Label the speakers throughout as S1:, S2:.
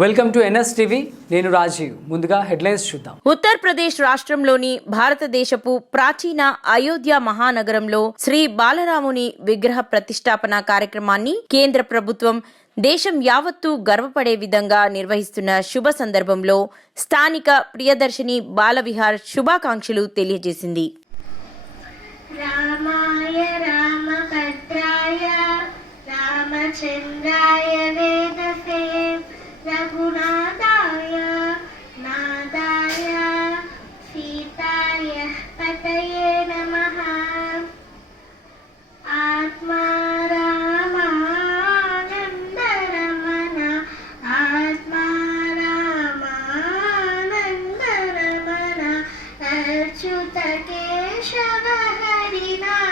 S1: Welcome to NS TV నేను రాజీవ్. ముందుగా headlines చూద్దాం.
S2: ఉత్తరప్రదేశ్ రాష్ట్రంలోని భారతదేశపు ప్రాచీన అయోధ్య మహానగరంలో శ్రీ బాలరాముని విగ్రహ ప్రతిష్టాపన కార్యక్రమాన్ని కేంద్ర ప్రభుత్వం దేశం యావత్తూ గర్వపడే విధంగా నిర్వహిస్తున్న శుభ సందర్భంలో స్థానిక ప్రియదర్శిని బాలవిహార్ శుభాకాంక్షలు తెలియజేసింది.
S3: రామాయ రామభద్రాయ రామచంద్రాయ केशव हरिणा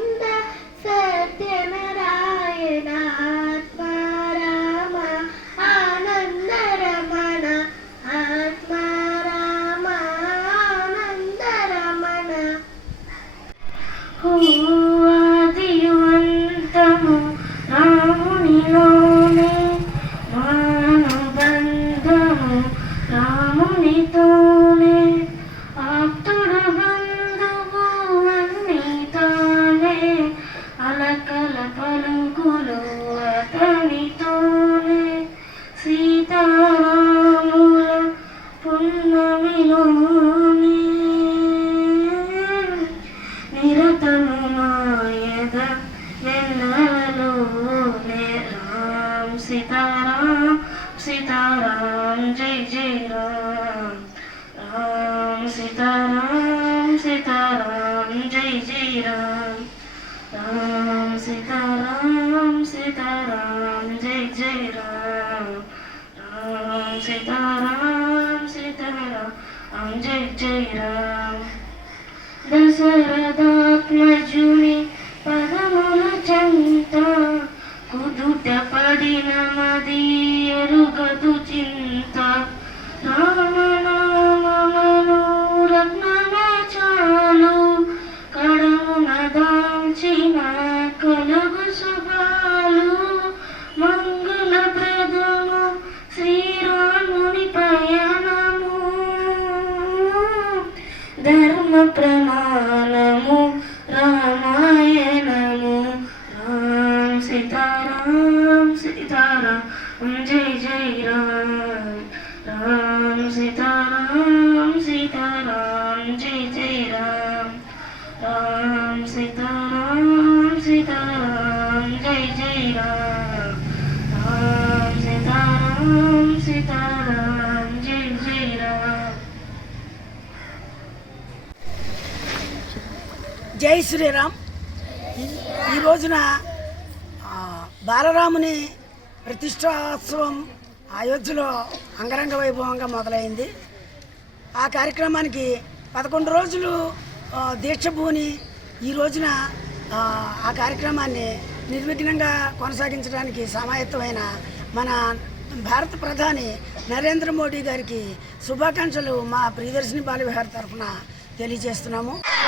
S4: నిరతము మాయద రామ్ సీతారాం సీతారాం జై జై రామ్. రామ్ సీతారాం సీతారాం జై జై రామ్. రామ్ సీతారాం సీతారాం జై జై రామ్. రామ్ సీతారాం సీతారాం జై జై రామ్. దశరథాత్మజుని పదముల చంత కుదుట పడిన మది ఎరుగదు చింత. రామనామమను రత్నమే చాలు కడమున దాల్చిన కలుగు ధర్మ ప్రమాణము రామాయణము. రామ్ సీతారాం సీతారాం. జై జై రామ్. రామ్ సీతారాం సీతారాం. జై జై రామ్. రామ్ సీతారాం సీతారాం. జై జై రామ్. రామ్ సీతారాం సీతారాం జై జై రామ్
S5: జై శ్రీరామ్. ఈ రోజున బాలరాముని ప్రతిష్టోత్సవం అయోధ్యలో అంగరంగ వైభవంగా మొదలైంది. ఆ కార్యక్రమానికి పదకొండు రోజులు దీక్షభూని ఈ రోజున ఆ, ఆ కార్యక్రమాన్ని నిర్విఘ్నంగా కొనసాగించడానికి సమాయత్తమైన మన భారత ప్రధాని నరేంద్ర మోడీ గారికి శుభాకాంక్షలు మా ప్రియదర్శిని బాలవిహార్ తరఫున తెలియజేస్తున్నాము.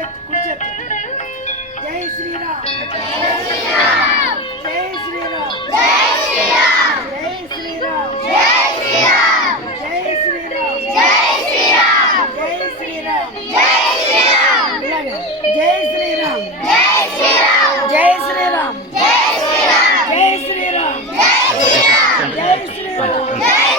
S5: కుడిచేతి జై శ్రీరామ్ జై శ్రీరామ్ జై శ్రీరామ్ జై శ్రీరామ్ జై శ్రీరామ్ జై శ్రీరామ్ జై శ్రీరామ్ జై శ్రీరామ్ జై శ్రీరామ్ జై శ్రీరామ్ జై శ్రీరామ్ జై శ్రీరామ్ జై శ్రీరామ్ జై శ్రీరామ్ జై శ్రీరామ్ జై శ్రీరామ్ జై శ్రీరామ్